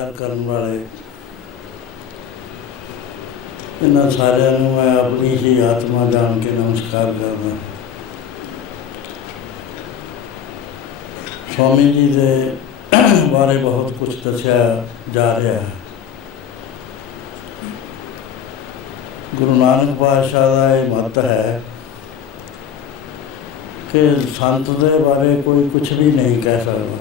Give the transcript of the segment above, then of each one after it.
प्यार करने वाले इन्होंने सारिਆਂ ਨੂੰ मैं अपनी ही आत्मा जान के नमस्कार करदा। स्वामी जी के बारे बहुत कुछ दसिया जा रहा है। गुरु नानक पातशाह का ये मत है कि संत के बारे कोई कुछ भी नहीं कह सकता।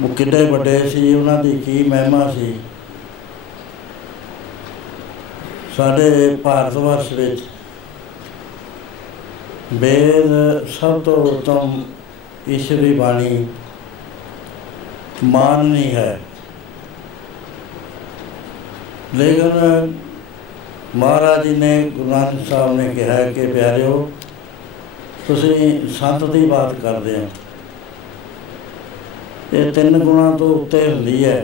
वो किड्डे वड्डे सी, उन्हां दी की महिमा सी। साडे भारत वर्ष विच वेद सब तो उत्तम ईश्वरी बाणी माननी है, लेकिन महाराज जी ने गुरु नानक साहब ने कहा कि प्यारिओ तुसीं संत की बात करते हो, ये 3 गुणों तो उत्ते हुंदी है।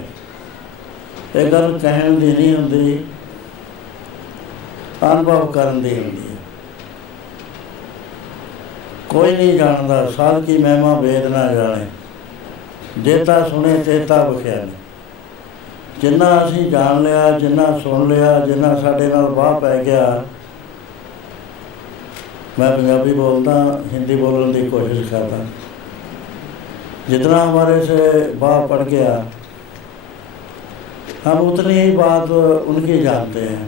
ये गल कहण दी नहीं हुंदी, अनुभव करन दी हुंदी है। कोई नहीं जानता साध की महिमा वेद ना जाने, जेता सुने चेता बख्या ने। जिन्ना असीं जान लिया, जिन्ना सुन लिया, जिन्ना साडे नाल वाह पै गया। मैं पंजाबी बोलता, हिंदी बोलने की कोशिश करता। जितना हमारे से वाह पड़ गया हम उतनी ही बात उनकी जानते हैं,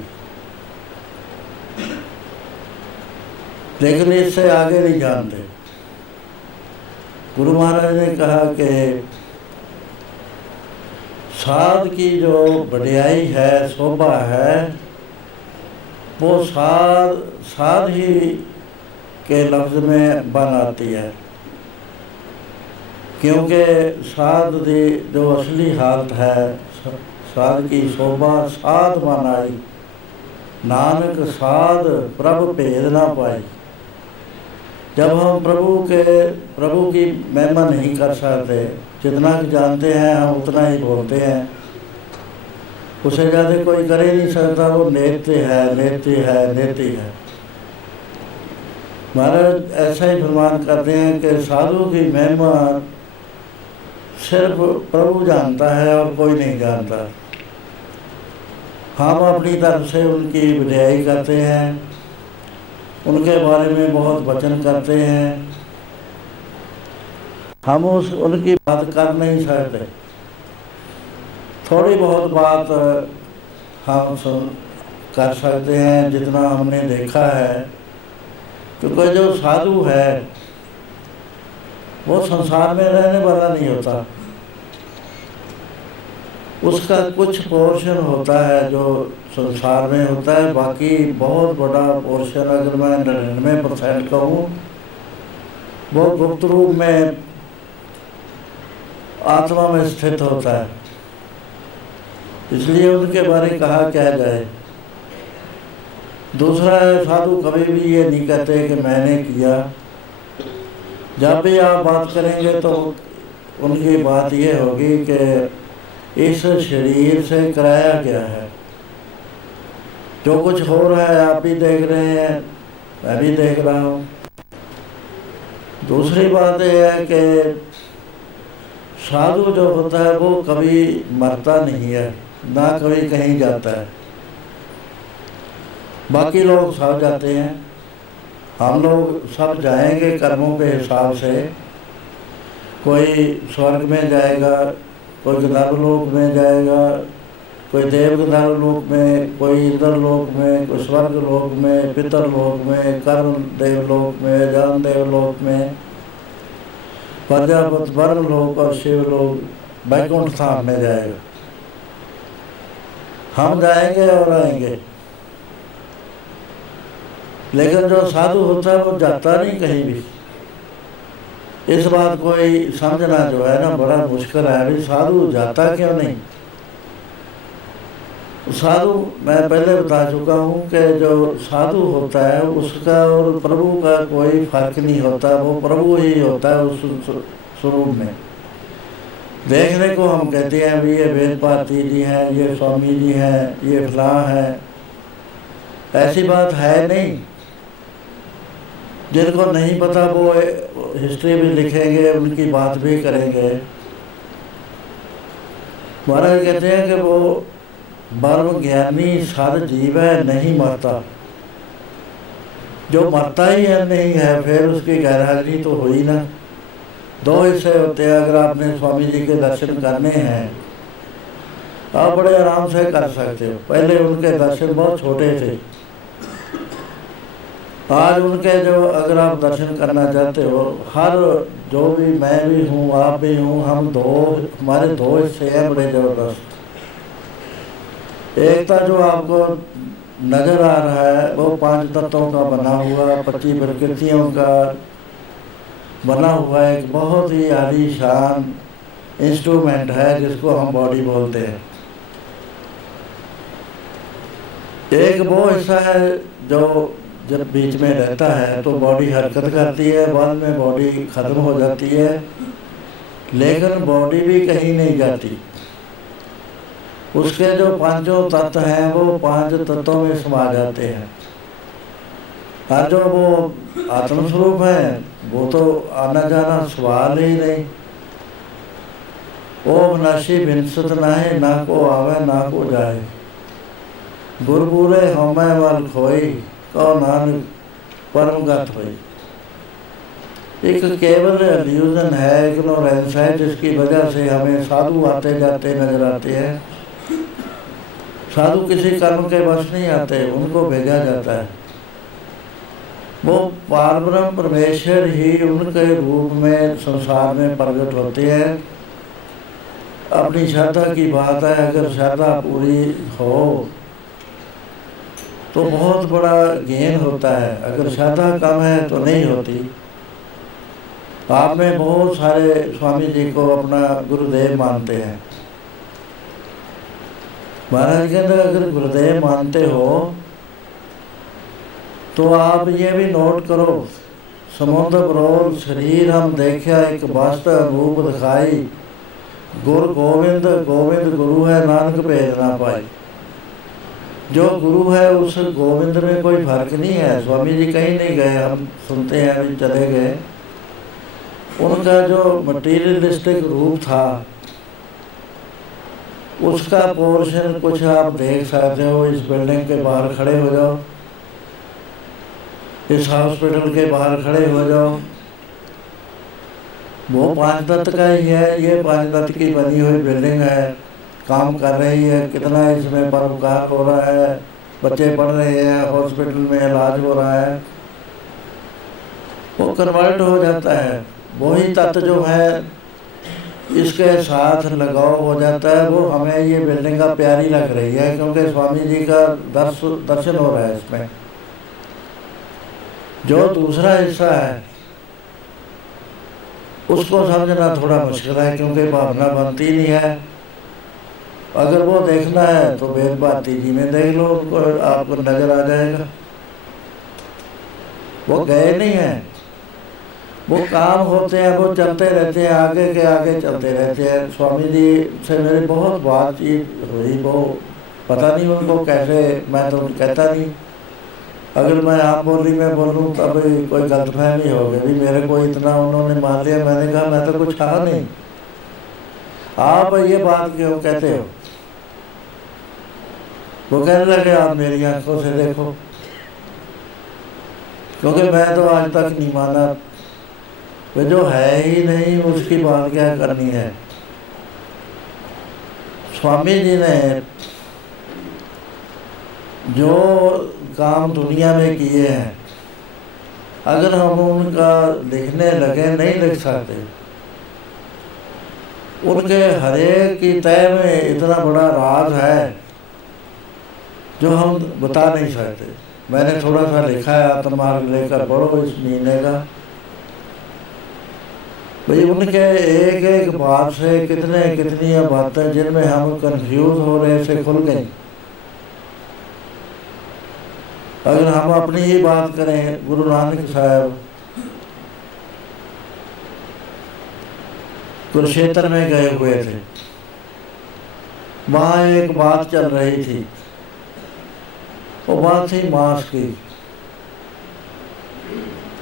लेकिन इससे आगे नहीं जानते। गुरु महाराज ने कहा कि साध की जो बढ़ियाई है, शोभा है, वो साध ही के लफ्ज़ में बन आती है। क्योंकि साध की जो असली हालत है, साध की शोभा साध बन आई। नानक साध प्रभु भेद ना पाई। जब हम प्रभु की महिमा नहीं कर सकते, जितना कि जानते हैं हम उतना ही बोलते हैं, उससे ज़्यादा कोई कर ही नहीं सकता। वो नेत्य है, नेत्य है, नेत्य है। महाराज ऐसा ही फरमान करते हैं कि साधु की महिमा सिर्फ प्रभु जानता है और कोई नहीं जानता। हम अपनी तरफ से उनकी बढ़ाई करते हैं, उनके बारे में बहुत वचन करते हैं। हम उनकी बात कर नहीं सकते। थोड़ी बहुत बात हम कर सकते हैं जितना हमने देखा है, क्योंकि जो साधु है वो संसार में रहने वाला नहीं होता। उसका कुछ पोर्शन होता है जो संसार में होता है, बाकी बहुत बड़ा पोर्शन अगर मैं 99% कहूँ वो गुप्त रूप में आत्मा में स्थित होता है। इसलिए उनके बारे कहा क्या जाए। दूसरा है, साधु कभी भी ये नहीं कहते कि मैंने किया। जब भी आप बात करेंगे तो उनकी बात ये होगी कि इस शरीर से कराया गया है। जो कुछ हो रहा है आप भी देख रहे हैं, मैं भी देख रहा हूँ। दूसरी बात यह है कि साधु जो होता है वो कभी मरता नहीं है, ना कभी कहीं जाता है। बाकी लोग सब जाते हैं, हम लोग सब जाएंगे कर्मों के हिसाब से। कोई स्वर्ग में जाएगा, कोई गंधर्व लोक में जाएगा, कोई देव गंधर्व लोक में, कोई इंद्र लोक में, कोई स्वर्ग लोक में, पितर लोक में, कर्ण देव लोक में, जान देव लोक में, प्रजापति वर्ण लोक और शिव लोक वैकुंठ धाम में जाएगा। हम जाएंगे और आएंगे, लेकिन जो साधु होता है वो जाता नहीं कहीं भी। इस बात को ही समझना जो है ना बड़ा मुश्किल है। अभी साधु जाता क्यों नहीं? साधु मैं पहले बता चुका हूँ कि जो साधु होता है उसका और प्रभु का कोई फर्क नहीं होता। वो प्रभु ही होता है उस स्वरूप में। देखने को हम कहते हैं भी ये वेद भारती जी हैं, ये स्वामी जी हैं, ये फलां हैं, ऐसी बात है नहीं। जिनको नहीं पता वो हिस्ट्री भी लिखेंगे, उनकी बात भी करेंगे। महाराज कहते हैं कि वो ब्रह्म ज्ञानी साध जीव है, नहीं मरता। जो मरता ही है नहीं है, फिर उसकी गैरहाजिरी तो हुई ना। दो हिस्से होते हैं। अगर आपने स्वामी जी के दर्शन करने हैं आप बड़े आराम से कर सकते हो। पहले उनके दर्शन बहुत छोटे थे, आज उनके जो अगर आप दर्शन करना चाहते हो, हर जो भी, मैं भी हूँ, आप भी हूँ, हम दो, हमारे दो हिस्से हैं बड़े ज़बरदस्त। एक तो जो आपको नजर आ रहा है वो 5 तत्वों का बना हुआ, 25 प्रकृतियों का बना हुआ एक बहुत ही आलीशान इंस्ट्रूमेंट है जिसको हम बॉडी बोलते हैं। एक वो हिस्सा है जो जब बीच में रहता है तो बॉडी हरकत करती है, बाद में बॉडी खत्म हो जाती है, लेकिन बॉडी भी कहीं नहीं जाती। उसके जो 5 तत्व हैं वो 5 तत्वों में समा जाते हैं। और जो वो आत्मस्वरूप है वो तो आना जाना सवाल ही नहीं। ओ नशी बिनसत नाहे, ना को आवे ना को जाए, गुरबुरे हमें वाल खोई, कौ नानक परमगत होई। एक केवल इल्यूजन है, इग्नोरेंस है, जिसकी वजह से हमें साधु आते जाते नजर आते हैं। साधु किसी कर्म के वश नहीं आते, उनको भेजा जाता है। वो पारब्रह्म परमेश्वर ही उनके रूप में संसार में प्रकट होते हैं। अपनी श्रद्धा की बात है, अगर श्रद्धा पूरी हो तो बहुत बड़ा गेन होता है, अगर श्रद्धा कम है तो नहीं होती। आप में बहुत सारे स्वामी जी को अपना गुरुदेव मानते हैं। महाराज के अंदर अगर गुरुदेव मानते हो तो आप ये भी नोट करो, समुद्र बरोल शरीर हम देखा, एक वास्तव रूप दिखाई, गुरु गोविंद गोविंद गुरु है, नानक भेद ना पाई। जो गुरु है उस गोविंद में कोई फर्क नहीं है। स्वामी जी कहीं नहीं गए, हम सुनते हैं अभी चले गए। उनका जो मटीरियलिस्टिक रूप था उसका पोर्शन कुछ आप देख सकते हो। इस बिल्डिंग के बाहर खड़े हो जाओ, इस हॉस्पिटल के बाहर खड़े हो जाओ, वो 5 तत्व का ही है। ये 5 तत्व की बनी हुई बिल्डिंग है, काम कर रही है, कितना इसमें परोपकार हो रहा है, बच्चे पढ़ रहे हैं, हॉस्पिटल में इलाज हो रहा है, वो कन्वर्ट हो जाता है। वही तत्व जो है इसके साथ लगाव हो जाता है। वो हमें ये बिल्डिंग का प्यारी लग रही है क्योंकि स्वामी जी का दर्शन हो रहा है इसमें। जो दूसरा हिस्सा है उसको समझना थोड़ा मुश्किल है क्योंकि भावना बनती नहीं है। अगर वो देखना है तो वेद भारती जी में देख लो, उनको आपको नजर आ जाएगा। वो गए नहीं हैं, वो काम होते हैं, वो चलते रहते हैं, आगे के आगे चलते रहते हैं। स्वामी जी से मेरी बहुत बातचीत हुई, वो पता नहीं उनको कैसे, मैं तो कहता नहीं, अगर मैं आप बोली में बोलूँ तब कोई गलतफहमी हो गई, मेरे को इतना उन्होंने मान लिया। मैंने कहा मैं तो कुछ कहा नहीं, आप ये बात क्यों कहते हो? वो कहने लगे आप मेरी आंखों से देखो, क्योंकि मैं तो आज तक नहीं माना। वो जो है ही नहीं उसकी बात क्या करनी है। स्वामी जी ने जो काम दुनिया में किए हैं, अगर हम उनका लिखने लगे नहीं लिख सकते। उनके हरेक की तय में इतना बड़ा राज है जो हम बता नहीं सकते। मैंने थोड़ा सा लिखा है, आत्ममार्ग लेकर पढ़ो इस महीने का। भाई उनके एक एक बात से कितनी बातें जिनमें हम कंफ्यूज हो रहे से खुल गई। अगर हम अपनी ही बात करें, गुरु नानक साहब कुरुक्षेत्र में गए हुए थे, वहाँ एक बात चल रही थी, वो बात थी मांस की।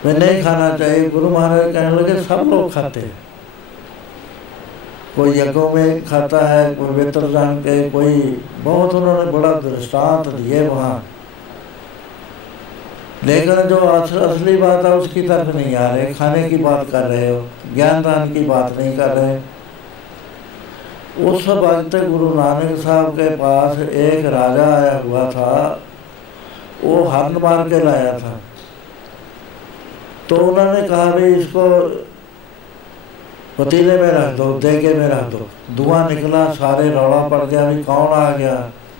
मैं नहीं खाना चाहिए। गुरु महाराज कहने लगे सब लोग खाते हैं, कोई यज्ञों में खाता है, कोई वेतर जान के, कोई बहुत उन्होंने बड़ा दृष्टांत दिए वहाँ। लेकिन जो असली बात है उसकी तरफ नहीं आ रहे, खाने की बात कर रहे हो, ज्ञान दान की बात नहीं कर रहे। उस वक्त गुरु नानक साहब के पास एक राजा आया हुआ था, वो हरण मार के लाया था। तो उन्होंने कहा भाई इसको पतीले में रख दो, देगे में रख दो। धुआं निकला, सारे रौला पड़ गया, भी कौन आ गया।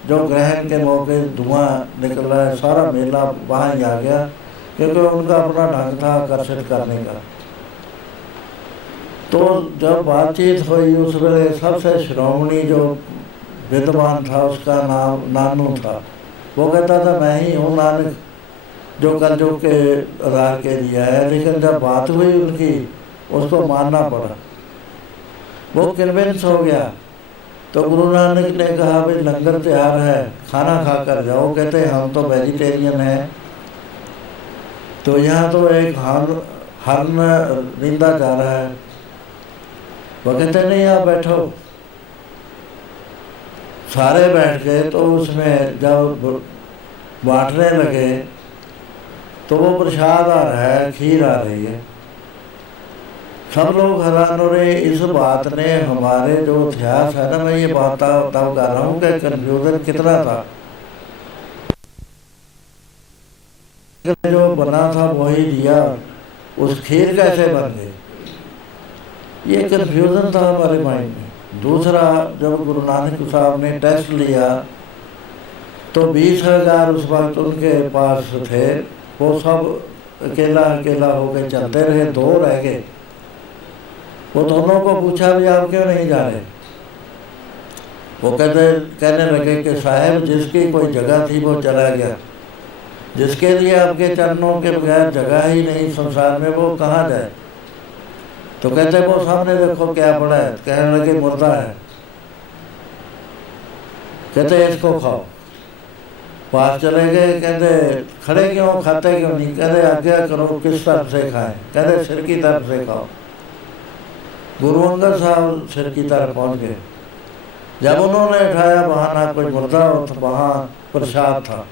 जो ग्रहण के मौके धुआं निकल रहा है, सारा मेला वहाँ ही आ गया, क्योंकि उनका अपना ढंग था आकर्षित करने का। तो जब बातचीत हुई उस वेले सबसे श्रोमणी जो विद्वान था उसका नाम नानू था। वो कहता था मैं ही हूँ नानक जो कलयुग के आधार के दिया है। लेकिन जब बात हुई उनकी, उसको मानना पड़ा, वो कन्विंस हो गया। तो गुरु नानक ने कहा भाई लंगर तैयार है, खाना खा कर जाओ। कहते हम तो वेजिटेरियन हैं। तो यहाँ तो एक हरण निंदा जा रहा है। वो कहते नहीं आप बैठो। सारे बैठ गए। तो उसमें जब बांटने लगे तो वो प्रसाद आ रहा है, खीर आ रही है। सब लोग हैरान हो रहे। इस बात ने हमारे जो इतिहास है ना, मैं ये बात तब कर रहा हूँ कि कन्फ्यूजन कितना था। जो बना था वही दिया, उस खीर कैसे बन गई, ये कन्फ्यूजन था हमारे माइंड में। दूसरा, जब गुरु नानक साहब ने टेस्ट लिया तो 20,000 उस वक्त उनके पास थे। वो सब अकेला अकेला होकर चलते रहे, 2 रह गए। वो दोनों को पूछा भी आप क्यों नहीं जा रहे। वो कहने लगे कि साहब जिसकी कोई जगह थी वो चला गया, जिसके लिए आपके चरणों के बगैर जगह ही नहीं संसार में, वो कहाँ जाए। तो कहते वो सामने देखो क्या पड़ा है। कहने लगे मुर्दा है। कहते इसको खाओ। पास चले गए। कहते खड़े क्यों, खाते क्यों नहीं। कहते आज्ञा करो किस तरफ से खाएं। कहते सिर की तरफ से खाओ। गुरु अंगद साहब सिर की तरफ पहुंच गए। जब उन्होंने उठाया वहाँ ना कोई मुर्दा और वहाँ प्रसाद था।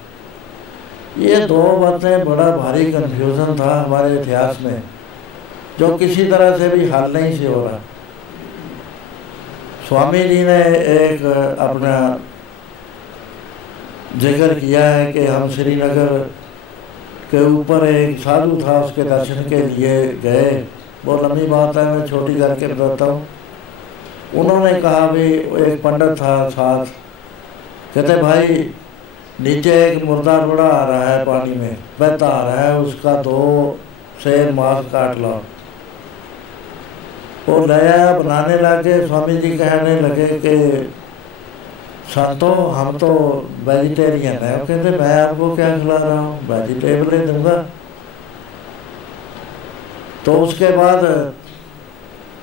ये 2 बातें बड़ा भारी कन्फ्यूजन था हमारे इतिहास में, जो किसी तरह से भी हल नहीं से हो रहा। स्वामी जी ने एक अपना जिक्र किया है कि हम श्रीनगर के ऊपर एक साधु था, उसके दर्शन के लिए गए। बहुत लंबी बात है, मैं छोटी करके बताता हूँ। उन्होंने कहा भी एक पंडित था साथ। कहते भाई नीचे एक मुर्दा बड़ा आ रहा है, पानी में बहता आ रहा है, उसका 2 शेर मांस काट लो। वो नया बनाने लगे। स्वामी जी कहने लगे कि संतो हम तो वेजिटेरियन है। कहते मैं आपको क्या खिला रहा हूँ, वेजिटेबल ही दूंगा। तो उसके बाद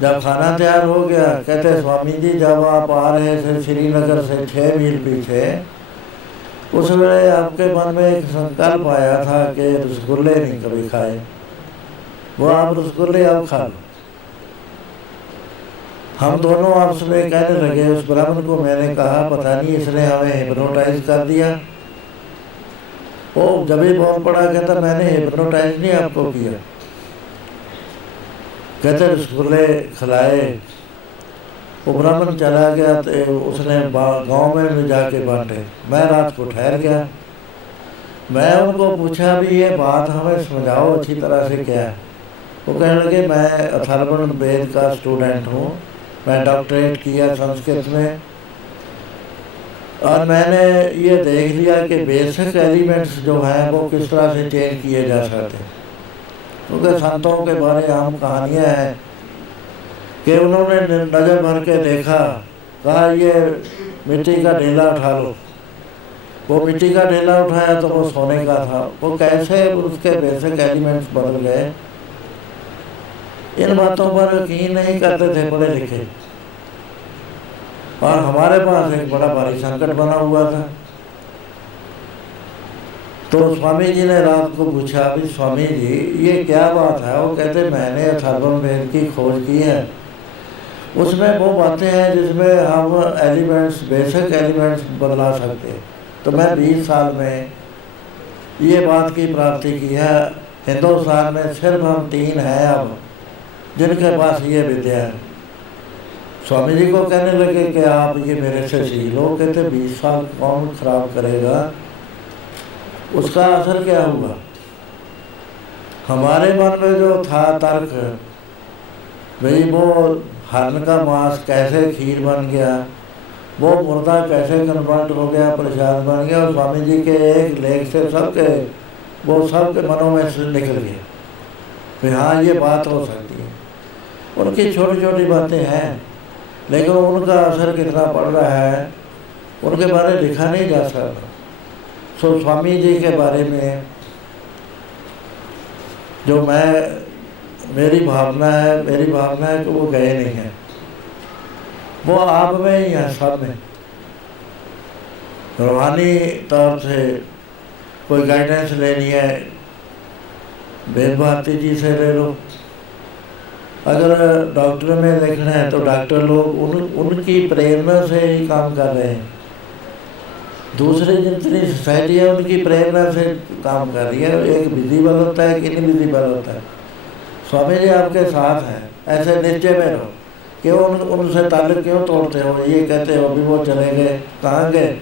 जब खाना तैयार हो गया, कहते स्वामी जी जब आप आ रहे थे श्रीनगर से 6 मील पीछे, उस वेले आपके मन में एक संकल्प आया था कि रसगुल्ले नहीं कभी खाए। वो आप रसगुल्ले अब खा लो। हम दोनों आपस में कहने लगे। उस ब्राह्मण को मैंने कहा पता नहीं इसने हमें हिप्नोटाइज कर दिया। वो जब ही बोल पड़ा, कहता मैंने हिप्नोटाइज नहीं आपको किया। कहते रसगुल्ले खिलाए। वो ब्राह्मण चला गया। तो उसने गांव में भी जाके बांटे। मैं रात को ठहर गया। मैं उनको पूछा भी ये बात हमें समझाओ अच्छी तरह से क्या है। वो कहने लगे मैं अथर्वण वेद का स्टूडेंट हूँ, मैं डॉक्टरेट किया संस्कृत में, और मैंने ये देख लिया कि बेसिक एलिमेंट्स जो हैं वो किस तरह से चेंज किए जा सकते हैं। क्योंकि संतों के बारे में आम कहानियाँ हैं कि उन्होंने नज़र भर के देखा, कहा ये मिट्टी का ढेला उठा लो। वो मिट्टी का ढेला उठाया तो वो सोने का था। वो कैसे उसके बेसिक एलिमेंट्स बदल गए, इन बातों पर यकीन नहीं करते थे पढ़े लिखे। और हमारे पास एक बड़ा भारी संकट बना हुआ था। तो स्वामी जी ने रात को पूछा भी स्वामी जी ये क्या बात है। वो कहते मैंने अथर्वण वेद की खोज की है, उसमें वो बातें हैं जिसमें हम एलिमेंट्स, बेसिक एलिमेंट्स बदला सकते हैं। तो मैं 20 साल में ये बात की प्राप्ति की है। हिंदुस्तान में सिर्फ हम 3 हैं अब जिनके पास ये विद्या है। स्वामी जी को कहने लगे कि आप ये मेरे से सीख लो। कहते 20 साल कौन खराब करेगा, उसका असर क्या हुआ? हमारे मन में जो था तर्क, भाई वो हरण का मांस कैसे खीर बन गया, वो मुर्दा कैसे कन्वर्ट हो गया, प्रसाद बन गया, और स्वामी जी के एक लेख से सबके मनों में से निकल गया कि हाँ ये बात हो सकती है। उनकी छोटी छोटी बातें हैं, लेकिन उनका असर कितना पड़ रहा है उनके बारे में लिखा नहीं जा सकता। सो स्वामी जी के बारे में जो मेरी भावना है कि वो गए नहीं हैं, वो आप में ही है, सब में। रूहानी तौर से कोई गाइडेंस लेनी है, वेद भारती जी से ले लो। अगर डॉक्टर में देखना है तो डॉक्टर लोग उनकी प्रेरणा से ही काम कर रहे हैं। दूसरी जितनी सोसाइटी है उनकी प्रेरणा से काम कर रही है। एक विजिबल होता है कि इनविजिबल होता है। स्वामी जी आपके साथ हैं, ऐसे निश्चय में रहो। क्यों उनसे ताल्लुक क्यों तोड़ते हो? ये कहते हो भी वो चले गए, कहाँ गए?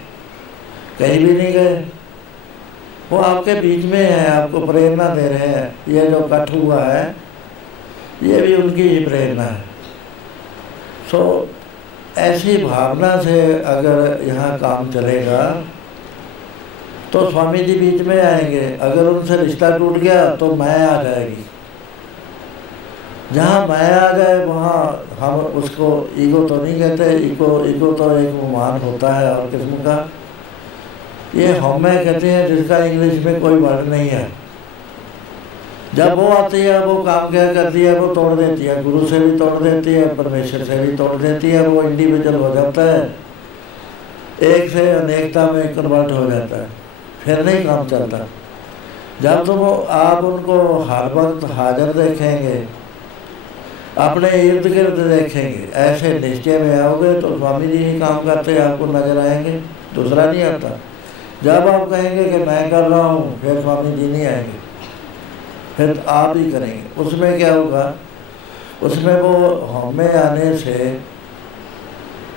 कहीं भी नहीं गए, वो आपके बीच में है, आपको प्रेरणा दे रहे हैं। ये जो कट हुआ है ये भी उनकी ही प्रेरणा है। सो ऐसी भावना से अगर यहाँ काम चलेगा तो स्वामी जी बीच में आएंगे। अगर उनसे रिश्ता टूट गया तो मैं आ जाएगी। जहाँ मैं आ जाए वहाँ हम उसको ईगो तो नहीं कहते, ईगो तो एक मान होता है और किस्म का। ये हमें कहते हैं जिसका इंग्लिश में कोई वर्ड नहीं है। जब वो आती है वो काम क्या करती है, वो तोड़ देती है, गुरु से भी तोड़ देती है, परमेश्वर से भी तोड़ देती है। वो इंडिविजुअल हो जाता है, एक से अनेकता में कन्वर्ट हो जाता है, फिर नहीं काम चलता। जब तो आप उनको हर वक्त हाजिर देखेंगे, अपने इर्द गिर्द देखेंगे, ऐसे निश्चय में आओगे तो स्वामी जी ही काम करते आपको नजर आएंगे, दूसरा नहीं आता। जब आप कहेंगे कि मैं कर रहा हूँ, फिर स्वामी जी नहीं आएंगे, फिर आप ही करेंगे। उसमें क्या होगा? उसमें वो हमें आने से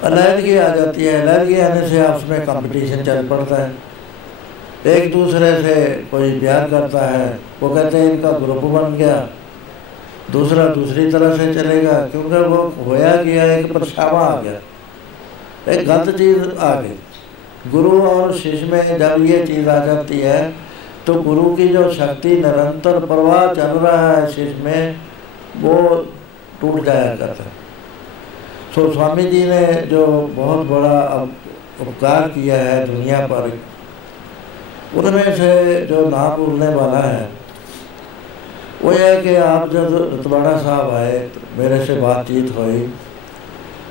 अलहदगी आ जाती है। अलहदगी आने से आपस में कंपटीशन चल पड़ता है। एक दूसरे से कोई प्यार करता है, वो कहते हैं इनका ग्रुप बन गया, दूसरा दूसरी तरह से चलेगा, क्योंकि वो होया गया, एक परछावा आ गया, एक गलत चीज़ आ गई। गुरु और शिष्य में जब ये चीज़ आ जाती है तो गुरु की जो शक्ति निरंतर प्रवाह चल रहा है शिष्य में, वो टूट जाया करता है। सो स्वामी जी ने जो बहुत बड़ा उपकार किया है दुनिया पर, उनमें से जो ना भूलने वाला है वो यह है कि आप जब रतवाड़ा साहब आए तो मेरे से बातचीत हुई।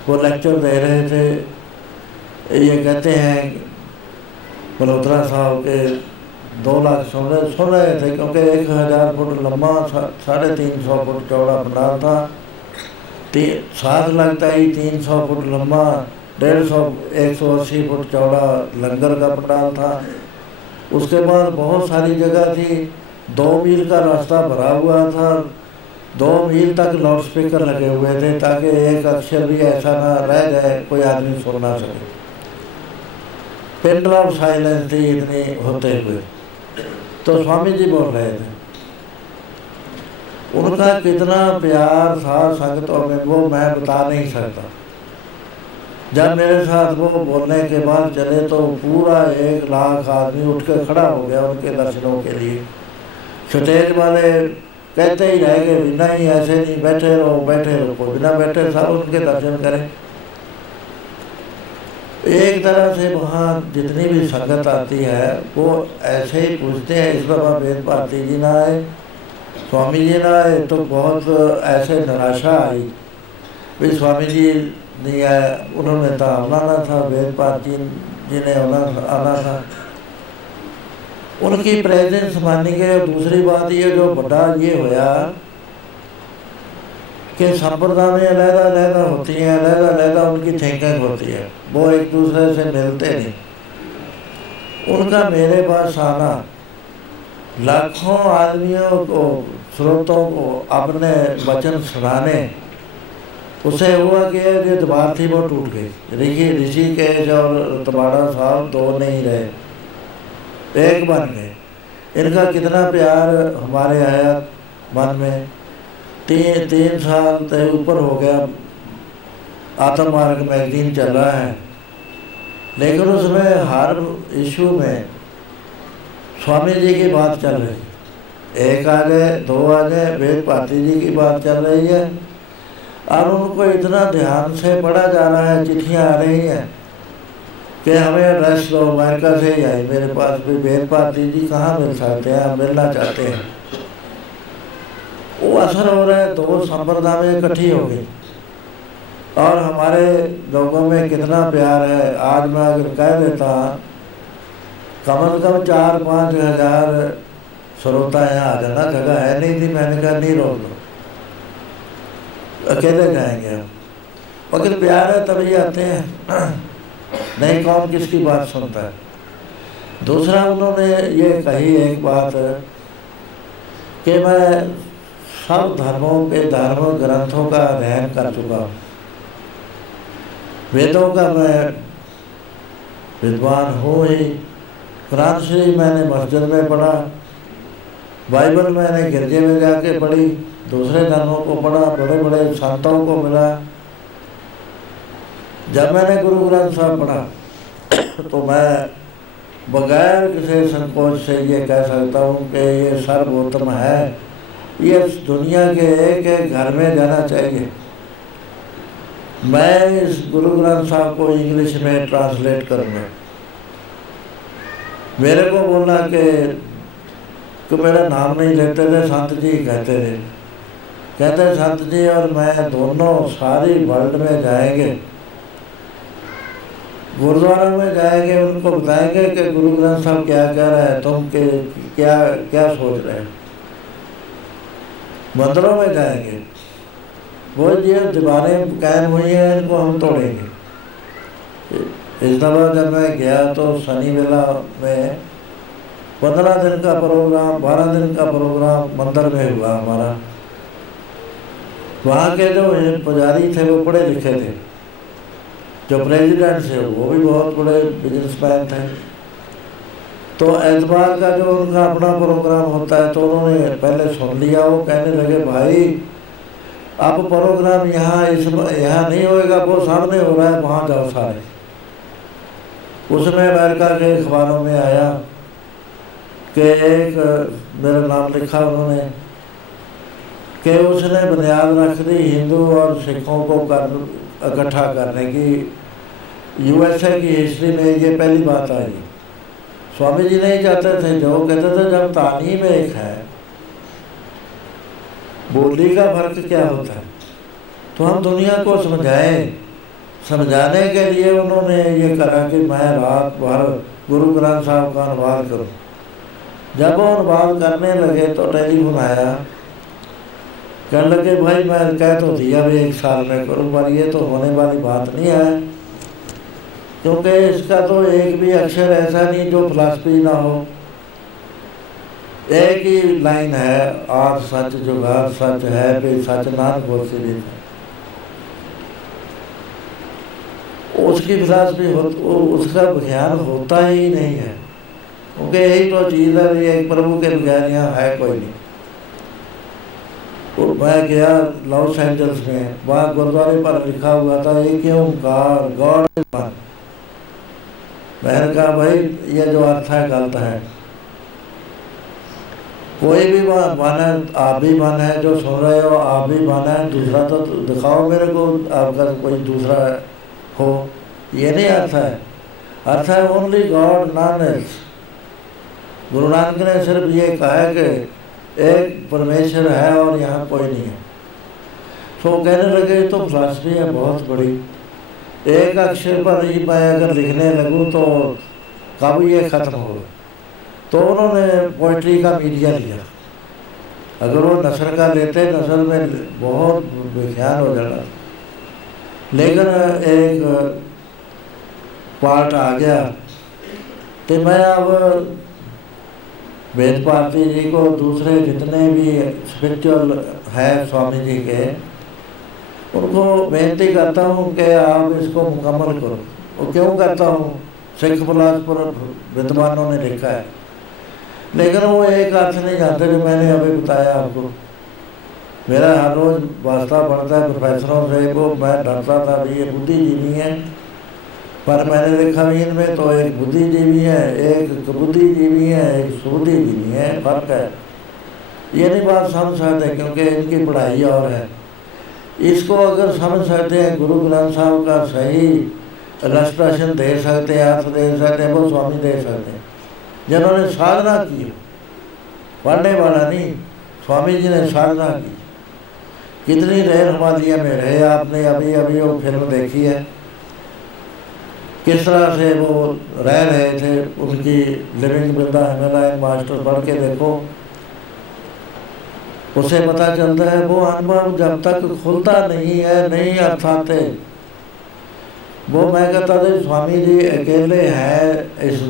वो लेक्चर दे रहे थे, ये कहते हैं मल्होत्रा साहब के 2 लाख सुन रहे थे, क्योंकि 1000 फुट लंबा 350 फुट चौड़ा पंडाल था, 7 लगता ही 300 फुट लंबा, 180 फुट चौड़ा लंगर का पंडाल था। उसके बाद बहुत सारी जगह थी, 2 मील का रास्ता भरा हुआ था, 2 मील तक लाउड स्पीकर लगे हुए थे ताकि एक अक्षर भी ऐसा ना रह जाए कोई आदमी सुन ना सके। पिन ड्रॉप साइलेंस थी इतनी होते हुए। तो स्वामी जी बोल रहे थे, उनका कितना प्यार था संगतों में वो मैं बता नहीं सकता। जब मेरे साथ वो बोलने के बाद चले तो पूरा 1 लाख आदमी उठ के खड़ा हो गया उनके दर्शनों के लिए। स्टेज वाले कहते ही रह गए, नहीं ऐसे नहीं, बैठे रहो, कोई बिना बैठे सब उनके दर्शन करें। एक तरह से वहाँ जितनी भी संगत आती है वो ऐसे ही पूछते हैं, इस बाबा वेद भारती जी ना आए, स्वामी जी ना आए, तो बहुत ऐसे निराशा आई भाई स्वामी जी नहीं आए, उन्होंने तो आना था, वेद भारती जी ने आना था। उनकी प्रेजेंस मानी गई। और दूसरी बात ये जो बड़ा ये होया कि संप्रदाय अलहदा अलहदा होती हैं, अलहदा अलहदा उनकी थिंकिंग होती है, वो एक दूसरे से मिलते नहीं। उनका मेरे पास आना लाखों आदमियों को, श्रोतों को अपने वचन सुनाने, उसे हुआ कि जो दीवार थी वो टूट गई। ऋषिकेश और तबाड़ा साहब दो नहीं रहे, एक बन गए। इनका कितना प्यार हमारे आया मन में। 3 साल से ऊपर हो गया आत्म मार्ग मैगजीन चल रहा है, लेकिन उसमें हर इशू में स्वामी जी की बात चल रही। एक आगे 2 आगे वेद भारती जी की बात चल रही है, और उनको इतना ध्यान से पढ़ा जा रहा है। चिट्ठियाँ आ रही हैं कि हमें एड्रेस दो, अमेरिका से ही आई मेरे पास भी, वेद भारती जी कहाँ मिल सकते हैं, हम मिलना चाहते हैं। वो असर हो रहा है, 2 संप्रदाय इकट्ठी हो गई और हमारे लोगों में कितना प्यार है। आज मैं अगर कह देता कम से कम 4-5 हज़ार श्रोता यहाँ आ जाना, जगह है नहीं थी। मैंने कहा नहीं रोक लो, अकेले जाएंगे हम, मगर प्यार है तभी आते हैं, नहीं कौन किसकी बात सुनता है। दूसरा उन्होंने ये कही एक बात कि मैं सब धर्मों के धर्म ग्रंथों का अध्ययन कर चुका हूँ, वेदों का मैं विद्वान हूँ ही। कुरान शरीफ मैंने मस्जिद में पढ़ा, बाइबल मैंने गिरजे में जाके पढ़ी, दूसरे धर्मों को पढ़ा, बड़े बड़े संतों को मिला। जब मैंने गुरु ग्रंथ साहब पढ़ा तो मैं बगैर किसी संकोच से ये कह सकता हूँ कि ये सर्वोत्तम है, ये दुनिया के एक एक घर में जाना चाहिए। मैं इस गुरु ग्रंथ साहब को इंग्लिश में ट्रांसलेट करूँगा। मेरे को बोला कि मेरा नाम नहीं लेते थे, संत जी कहते थे। कहते संत जी और मैं दोनों सारी वर्ल्ड में जाएंगे, गुरुद्वारा में जाएंगे, उनको बताएंगे कि गुरु ग्रंथ साहब क्या कह रहे हैं, तुम के क्या क्या सोच रहे हैं। मंदिरों में जाएंगे, वो ये दीवारें कायम हुई हैं, इनको हम तोड़ेंगे। इस दफ़ा जब मैं गया तो शनि मेला में 15 दिन का प्रोग्राम, 12 दिन का प्रोग्राम मंदिर में हुआ हमारा। वहाँ के जो पुजारी थे वो पढ़े लिखे थे, जो प्रेसिडेंट थे वो भी बहुत बड़े बिजनेसमैन थे। तो एतवार का जो उनका अपना प्रोग्राम होता है, तो उन्होंने पहले सुन लिया। वो कहने लगे भाई अब प्रोग्राम यहाँ नहीं होएगा, वो सामने हो रहा है, वहाँ जाओ सारे। उसमें अमेरिका के अखबारों में आया कि एक मेरा नाम लिखा उन्होंने कि उसने बुनियाद रख दी हिंदू और सिखों को इकट्ठा करने की। यूएसए की हिस्ट्री में ये पहली बात आई। स्वामी जी नहीं चाहते थे, जो कहते थे जब तालीम एक है, बोली का फर्क क्या होता है, तो हम दुनिया को समझाएं। समझाने के लिए उन्होंने ये करा कि मैं रात भर गुरु ग्रंथ साहब का अनुवाद करूं। जब वो अनुवाद करने लगे तो टेलीफोन आया, कहने लगे भाई मैं कह तो दिया भी 1 साल में करूँ, पर ये तो होने वाली बात नहीं है, क्योंकि इसका तो एक भी अक्षर ऐसा नहीं जो फिलॉसफी ना हो। एक ही लाइन है, आज सच जुगाड़ सच है, भी सच नानक होती भी है। उसकी फिलॉसफी उसका ज्ञान होता ही नहीं है, क्योंकि यही तो चीज़ है, ये प्रभु के बगैर यहाँ है कोई नहीं। तो मैं गया लॉस एंजल्स में, वहाँ गुरुद्वारे पर लिखा हुआ था एक ही ओंकार, गॉड इज वन। मैंने कहा भाई ये जो अर्थ है गलत है, कोई भी मन है, आप भी मन है, जो सुन रहे हो आप भी मन है, दूसरा तो दिखाओ मेरे को आपका कोई दूसरा हो। ये नहीं अर्थ है, अर्थ है only God non else. Guru Nanak ने सिर्फ ये कहा है कि एक परमेश्वर है और यहाँ कोई नहीं है। तो कहने लगे तो फिलॉसफी है बहुत बड़ी, एक अक्षर पर ही मैं अगर लिखने लगूँ तो कब ये ख़त्म होगा। तो उन्होंने पोइट्री का मीडिया लिया अगर वो नस्ल का लेते नस्ल में बहुत बेख्याल हो जाना। लेकिन एक पार्ट आ गया तो मैं अब वेद भारती जी को दूसरे जितने भी स्पिरिचुअल है स्वामी जी के, उनको बेनती करता हूँ कि आप इसको मुकम्मल करो। वो क्यों करता हूँ, सिख फिलासफर विद्वानों ने लिखा है, लेकिन वो एक अर्थ नहीं जानते जो मैंने अभी बताया आपको। मेरा हर रोज़ वास्ता पड़ता है प्रोफेसरों से, वो मैं डरता था भी ये बुद्धिजीवी हैं, पर मैंने देखा भी इनमें तो एक बुद्धिजीवी है, एक बुद्धिजीवी है, एक सुबुद्धिजीवी है, फर्क है। ये नहीं बात समझ सकते क्योंकि इनकी पढ़ाई और है। इसको अगर समझ सकते हैं, गुरु ग्रंथ साहब का सही इलस्ट्रेशन दे सकते हैं, अर्थ दे सकते हैं, वो स्वामी दे सकते हैं जिन्होंने साधना की, पढ़ने वाला नहीं। स्वामी जी ने साधना की। कितनी देर हिमालय में रहे, आपने अभी अभी वो फिल्म देखी है, किस तरह से वो रह रहे थे, उनकी living with the Himalayan master पढ़ के देखो, उसे पता चलता है वो अनुभव जब तक खुलता नहीं है, नहीं अर्थ आते। वो मैं कहता था स्वामी जी अकेले हैं इस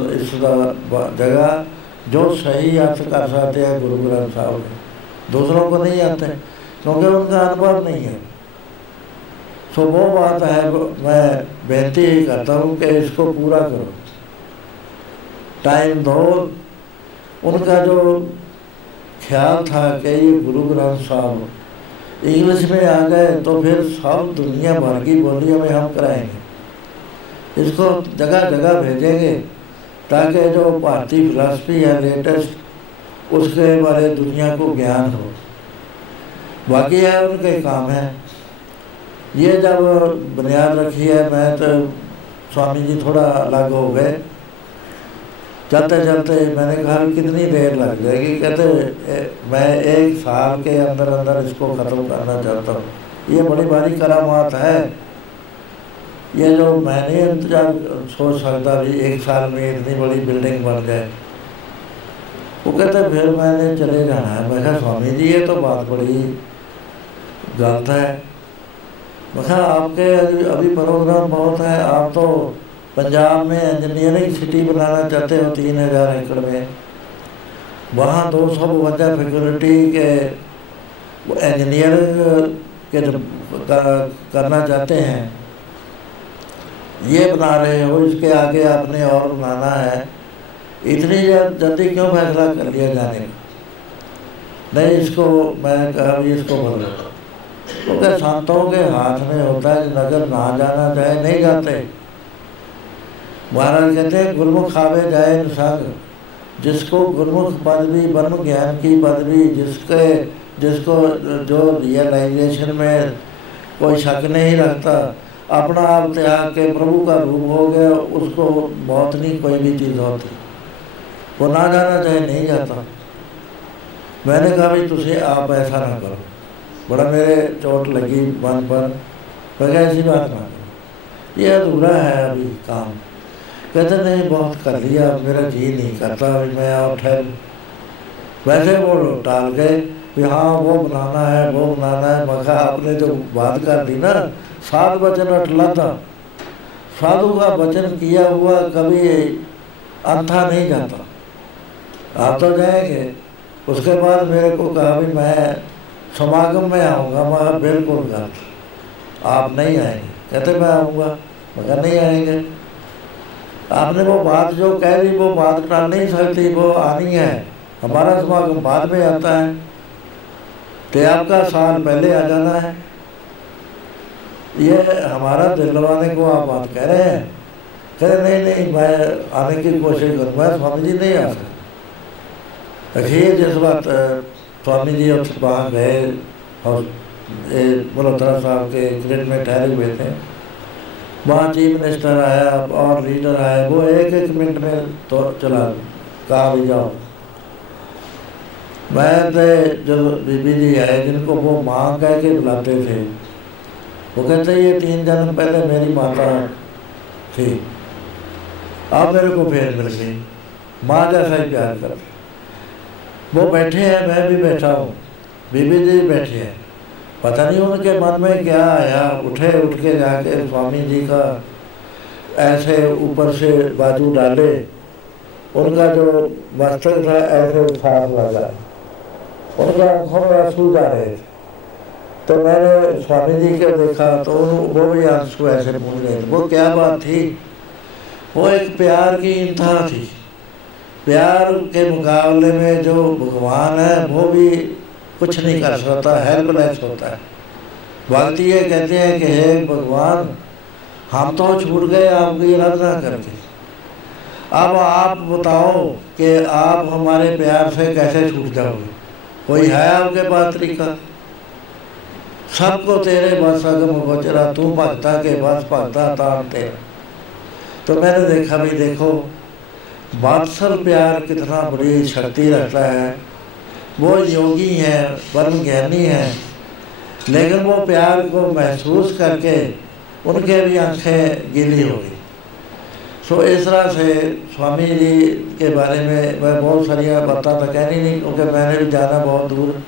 जगह जो सही अर्थ कर सकते हैं गुरु ग्रंथ साहब के, दूसरों को नहीं आते क्योंकि उनका अनुभव नहीं है। सो वो बात है, मैं बेनती ही करता हूँ कि इसको पूरा करो, टाइम दो। उनका जो ख्याल था कि ये गुरु ग्रंथ साहब इंग्लिश में आ गए तो फिर सब दुनिया भर की बोलियों में हम कराएंगे, इसको जगह जगह भेजेंगे ताकि जो भारतीय फिलासफी है लेटेस्ट उसके बारे दुनिया को ज्ञान हो। बाकी है उनके काम है। ये जब बुनियाद रखी है, मैं तो स्वामी जी थोड़ा अलग हो गए, चलते चलते मैंने कहा कितनी देर लग जाएगी, कहते मैं 1 साल के अंदर अंदर इसको ख़त्म करना चाहता हूँ। ये बड़ी भारी करामात है, ये जो मैंने इंतजार सोच सकता भी 1 साल में इतनी बड़ी बिल्डिंग बन जाए। वो कहते फिर मैंने चले जाना है। मैं कहा स्वामी जी ये तो बात बड़ी गलत है। मैं कहा आपके अभी प्रोग्राम बहुत है, आप तो पंजाब में इंजीनियरिंग सिटी बनाना चाहते हो 3000 एकड़ में, वहाँ 252 फैकल्टी के इंजीनियरिंग के करना चाहते हैं, ये बना रहे हो, इसके आगे आपने और बनाना है। इतनी जल्दी क्यों फैसला कर लिया जाने का? नहीं, इसको मैं कहा भी इसको बोलो, क्योंकि संतों के हाथ में होता है, नगर ना जाना चाहे नहीं जाते। महाराज कहते हैं गुरमुख आवे जाए संग, जिसको गुरमुख पदवी ब्रह्म ज्ञान की पदवी, जिसको जो रियलाइजेशन में कोई शक नहीं रखता, अपना आप त्याग के प्रभु का रूप हो गया, उसको बहुत नहीं कोई भी चीज़ होती, वो ना जाना चाहे नहीं जाता। मैंने कहा भाई तुझे आप ऐसा ना करो, बड़ा मेरे चोट लगी मन पर, ऐसी बात ना करो, ये अधूरा है अभी काम। कहते नहीं बहुत कर लिया, मेरा जी नहीं करता अभी मैं और ठहर। वैसे वो टाल गए कि हाँ वो बनाना है वो बनाना है। मखा आपने जो बात कर दी ना, 7 वचन अटला था, साधु का वचन किया हुआ कभी अंथा नहीं जाता। आप तो जाएंगे, उसके बाद मेरे को कहा भी मैं समागम में आऊँगा। मैं बिल्कुल गलत, आप नहीं आएंगे। कहते मैं आऊँगा, मगर नहीं आएंगे। आपने वो बात जो कह दी वो बात टाल नहीं सकती, वो आनी है। हमारा समागम बाद में आता है, तो आपका साल पहले आ जाना है। ये हमारा दिलवाने को आप बात कह रहे हैं। कह रहे नहीं मैं आने की कोशिश करूँगा। स्वामी जी नहीं आ सकते। अखिर जिस बात स्वामी जी वहाँ गए और मल्होत्रा साहब के ग्रेड में ठहरे हुए थे, वहाँ चीफ मिनिस्टर आया और लीडर आया, वो 1-1 मिनट में तो चला कहा भी जाओ। मैं जो बीबी जी आए जिनको वो माँ कह के बुलाते थे, वो कहते ये 3 जन्म पहले मेरी माता थी, अब मेरे को फिर मिल गई, माँ जैसा ही प्यार कर। वो बैठे हैं, मैं भी बैठा हूँ, बीबी जी बैठे हैं, पता नहीं उनके मन में क्या आया, उठ के जाके स्वामी जी का ऐसे ऊपर से बाजू डाले, उनका जो वस्त्र था ऐसे उठार लगा, उनके आंखों में आंसू जा रहे थे। तो मैंने स्वामी जी को देखा तो वो भी आंसू ऐसे मूंद रहे थे। वो क्या बात थी? वो एक प्यार की इंतहा थी। प्यार के मुकाबले में जो भगवान है वो भी कुछ नहीं कर सकता, हेल्पलेस होता है। भक्ति ये कहते हैं कि हे भगवान, हम तो छूट गए आपकी आराधना करके, अब आप बताओ कि आप हमारे प्यार से कैसे छूट जाओगे? कोई है आपके पास तरीका? सबको तेरे बस अगम गोचरा, तू भक्ता के बस भक्ता तारते। तो मैंने देखा भी, देखो वात्सल प्यार कितना बड़ी शक्ति रखता है। वो योगी हैं, परम ज्ञानी हैं, लेकिन वो प्यार को महसूस करके उनके भी आंखें गीली हो गई। सो इस तरह से स्वामी जी के बारे में मैं बहुत सारी बातें तो कहनी नहीं, क्योंकि मैंने भी जाना बहुत दूर।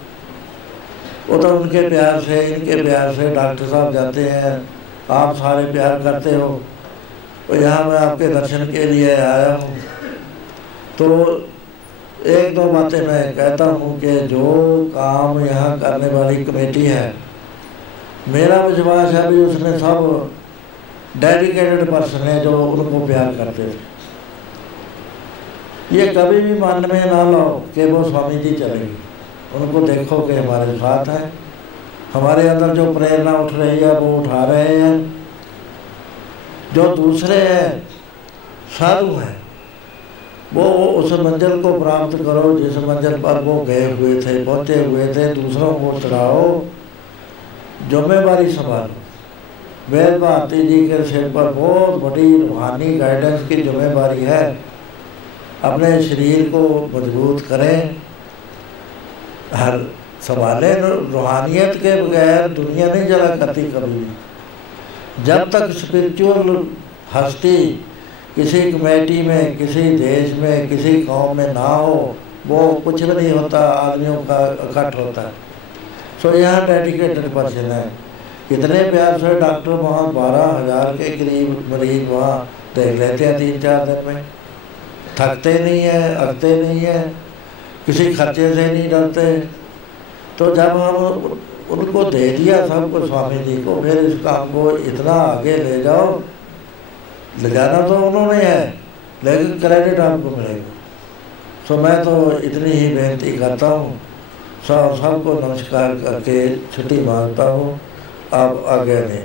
वो तो उनके प्यार से, इनके प्यार से डॉक्टर साहब जाते हैं, आप सारे प्यार करते हो, तो यहाँ मैं आपके दर्शन के लिए आया हूँ। तो एक दो बातें मैं कहता हूँ कि जो काम यहाँ करने वाली कमेटी है, मेरा विश्वास है भी उसमें सब डेडिकेटेड पर्सन है जो उनको प्यार करते थे। ये कभी भी मन में ना लो कि वो स्वामी जी चलेंगे, उनको देखो कि हमारे साथ है, हमारे अंदर जो प्रेरणा उठ रही है वो उठा रहे हैं। जो दूसरे हैं, साधु हैं, वो उस मंजिल को प्राप्त करो जिस मंजिल पर वो गए हुए थे, पहुँचे हुए थे। दूसरों को चढ़ाओ, जिम्मेवारी संभालो। वेद भारती जी के सिर पर बहुत बड़ी रूहानी गाइडेंस की जिम्मेवारी है। अपने शरीर को मजबूत करें, हर संभालें। रूहानियत के बगैर दुनिया नहीं चला करती कभी। जब तक स्पिरिचुअल हस्ती किसी कमेटी में, किसी देश में, किसी कौम में ना हो, वो कुछ भी नहीं होता, आदमियों का इकट्ठ होता है। सो यहाँ डेडिकेटेड पर्सन है। कितने प्यार से डॉक्टर वहाँ 12,000 के करीब मरीज वहाँ देख लेते हैं 3-4 दिन में। थकते नहीं है, अकते नहीं है, किसी खर्चे से नहीं डरते। तो जब हम उनको दे दिया सबको स्वामी जी को, फिर इस काम को इतना आगे ले जाओ। ले जाना तो उन्होंने है, लेकिन क्रेडिट आपको मिलेगा। सो मैं तो इतनी ही बेनती करता हूँ, सबको नमस्कार करके छुट्टी मांगता हूँ। आप आगे नहीं।